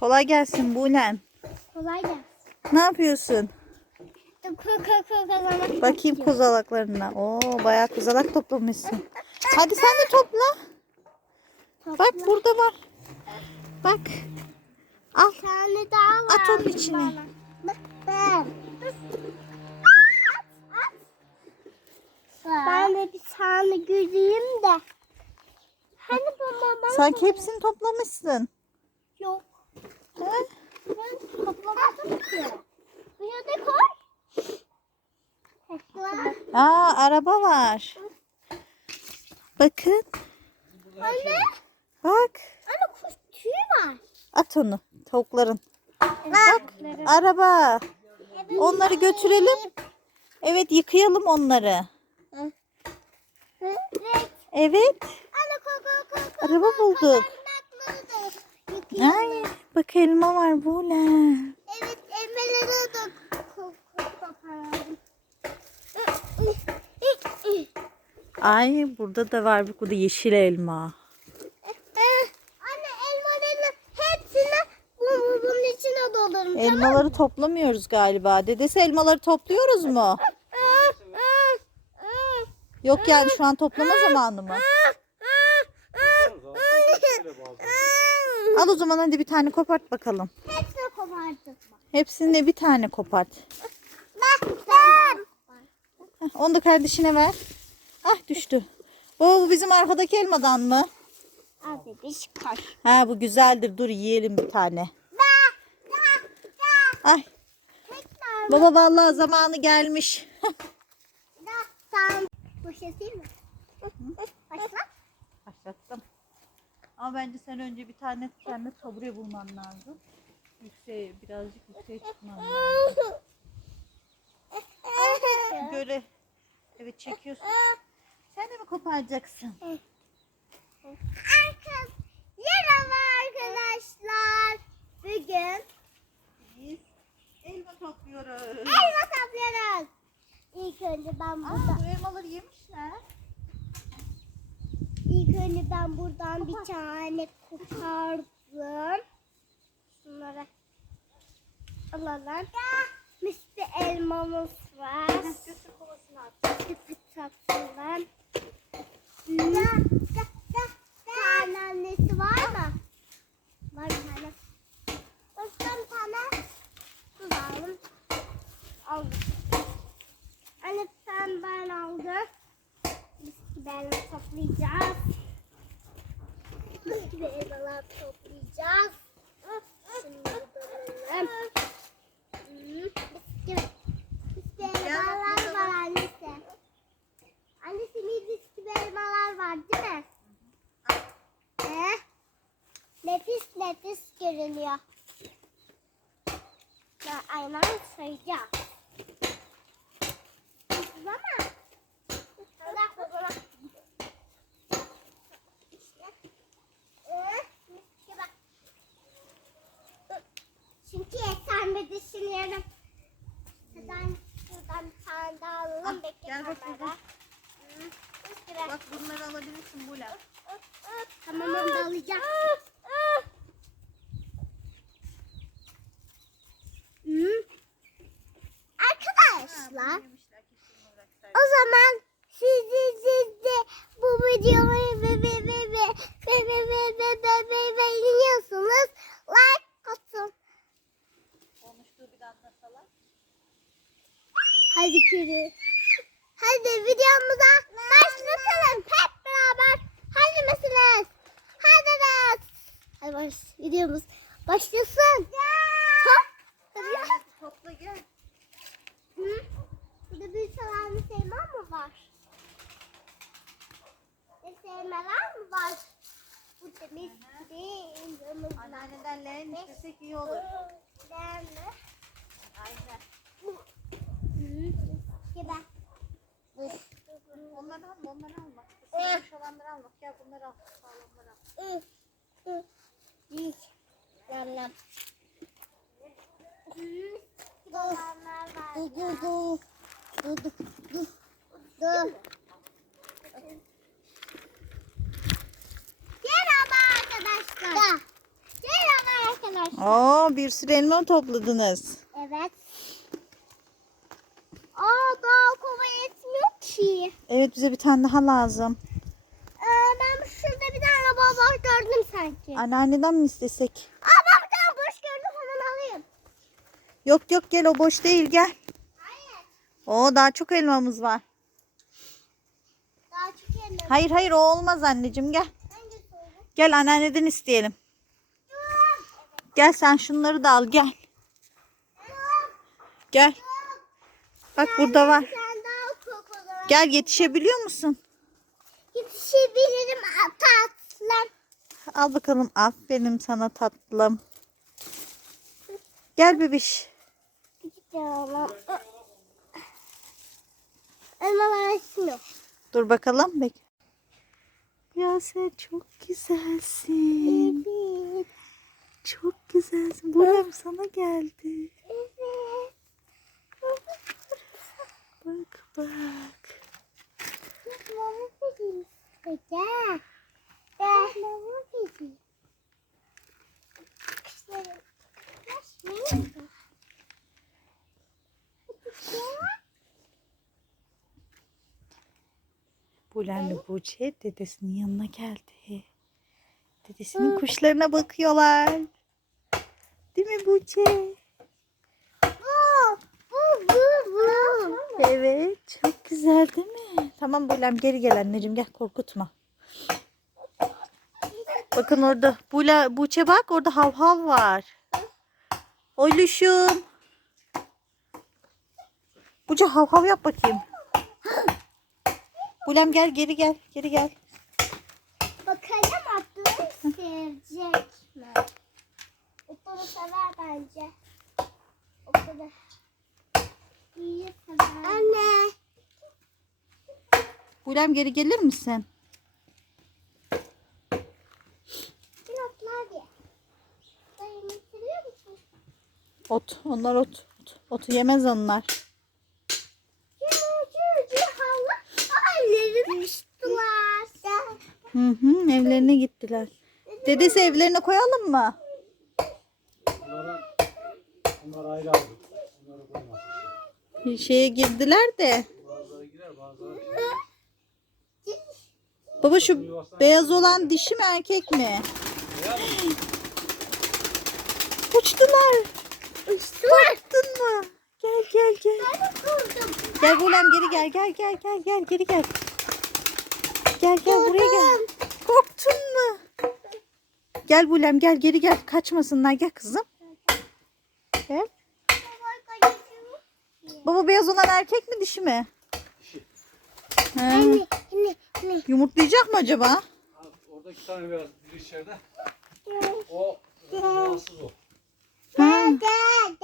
Kolay gelsin Buğlem. Kolay gelsin. Ne yapıyorsun? Bakayım kozalaklarına. Oo bayağı kozalak toplamışsın. Hadi sen de topla. Bak burada var. Bak. Al. Bir tane daha var. At onun içine. bana. Bak ben. Ben de bir tane göreyim de. Hani babam Sanki hepsini toplamışsın. yok. He? Ben toplamadım ki. Buraya da koy. Aa araba var. Bakın. Anne. Bak. Anne kuş tüyü var. At onu. Tavukların. Bak. Araba. Onları götürelim. Evet yıkayalım onları. Evet. Araba bulduk. Ay, bak elma var Buğlem. Evet elmaları da ko- ko- koparalım. Ay burada da var bak bu da yeşil elma. Anne elmaların hepsini bu, bu- bunun içine doldurun. Elmaları toplamıyoruz galiba. Dedesi elmaları topluyoruz mu? Yok yani şu an toplama zamanı mı? Al o zaman hadi bir tane kopart bakalım. Hepsini kopardık. Hepsini bir tane kopart. Ben. Ben. Heh, Onu da kardeşine ver. Ah düştü. Oo, bu bizim arkadaki elmadan mı? Abi bir çıkar. Ha bu güzeldir. Dur yiyelim bir tane. Ay baba vallahi zamanı gelmiş. Şey değil mi? Başla. Başlattım. Ama bence sen önce bir tane kendi tabure bulman lazım. Yükseğe birazcık yükseğe çıkman lazım. Göre. Evet çekiyorsun. Sen de mi koparacaksın? Arkadaşlar, merhaba arkadaşlar. Bugün Biz elma topluyoruz. elma topluyoruz. İlk önce ben Aa, burada, bu elmaları yemişler. ilk önce ben buradan bir tane kopardım. Şunları alalım. Mis Misli elmamız var. Götür kovasını at. Sıfır tatlından. Da, da, da, da. Tane annesi var mı? Var bir tane. Dostum tane su aldım. Aldım. Anne sen ben aldım. Misli elma toplayacağız. Misli elmalar toplayacağız. Baba. Bak bunları alabilirsin Bula. Tamam onu alacağım. Arkadaşlar o zaman siz, siz, bu videoyu ve başlasın. Hop. Hadi. Topla gel. Hı? Burada bir salam sevmem mi var? Bir sevmeler mi var? Burada gibi yanımızda. Anneanneden leğen istesek iyi olur. Değil mi? Aynen. Gibi. Onları alma, onları alma. Sıkmış olanları alma. Gel bunları al. Al. Hı. Hı. Olanlar var Dur dur dur. Dur dur dur. Dur. Merhaba arkadaşlar. Merhaba arkadaşlar. Oo bir sürü elma topladınız. Evet. Aa daha kova yetmiyor ki. Evet bize bir tane daha lazım. Ee, ben şurada bir tane baba gördüm sanki. Anneanneden mi istesek? Aa ben bir tane boş gördüm hemen alayım. Yok yok gel o boş değil gel. Hayır. Oo daha çok elmamız var. Daha çok yemedim. Hayır hayır o olmaz anneciğim gel. Gel anneanneden isteyelim. Gel sen şunları da al gel. Gel. Bak burada var. Gel yetişebiliyor musun? Yetişebilirim tatlım. Al bakalım aferin sana tatlım. Gel bebiş. Canım. Elmalar açmıyor. Dur bakalım. Bek. Ya sen çok güzelsin. Evet. Çok güzelsin. Buram sana geldi. Evet. Bak bak. Mama peki. Peki. Mama peki. Bulen'le Buğçe dedesinin yanına geldi. Dedesinin kuşlarına bakıyorlar. Değil mi Buğçe? Bu, bu, bu, bu. Evet. Çok güzel değil mi? Tamam Bulem geri gel anneciğim gel korkutma. Bakın orada Bula, Buğçe bak orada hav hav var. Oyluşum. Buğçe hav hav yap bakayım. Bulem gel geri gel geri gel. Bakalım Abdülhamit sevecek mi? Okulu sever bence. Okulu. İyi sever. Anne. Bulem geri gelir misin? Ot. Onlar ot. ot. Otu yemez onlar. Evlerine gittiler. Dedesi evlerine koyalım mı? Bunları, bunları ayrı aldık. Bunları koymaz. Şeye girdiler de. Bazıları girer bazıları Baba şu beyaz olan dişi mi erkek mi? Uçtular. Uçtular. Korktun mu? Gel gel gel. Gel Bulem geri gel gel gel gel gel geri gel. Gel gel buraya gel. Korktun mu? Gel Bulem gel geri gel. Kaçmasınlar gel kızım. Gel. Baba beyaz olan erkek mi dişi mi? Ha, Anne, anne, anne. yumurtlayacak mı acaba? Al, Orada iki tane beyaz biri içeride. O rahatsız o. Ha.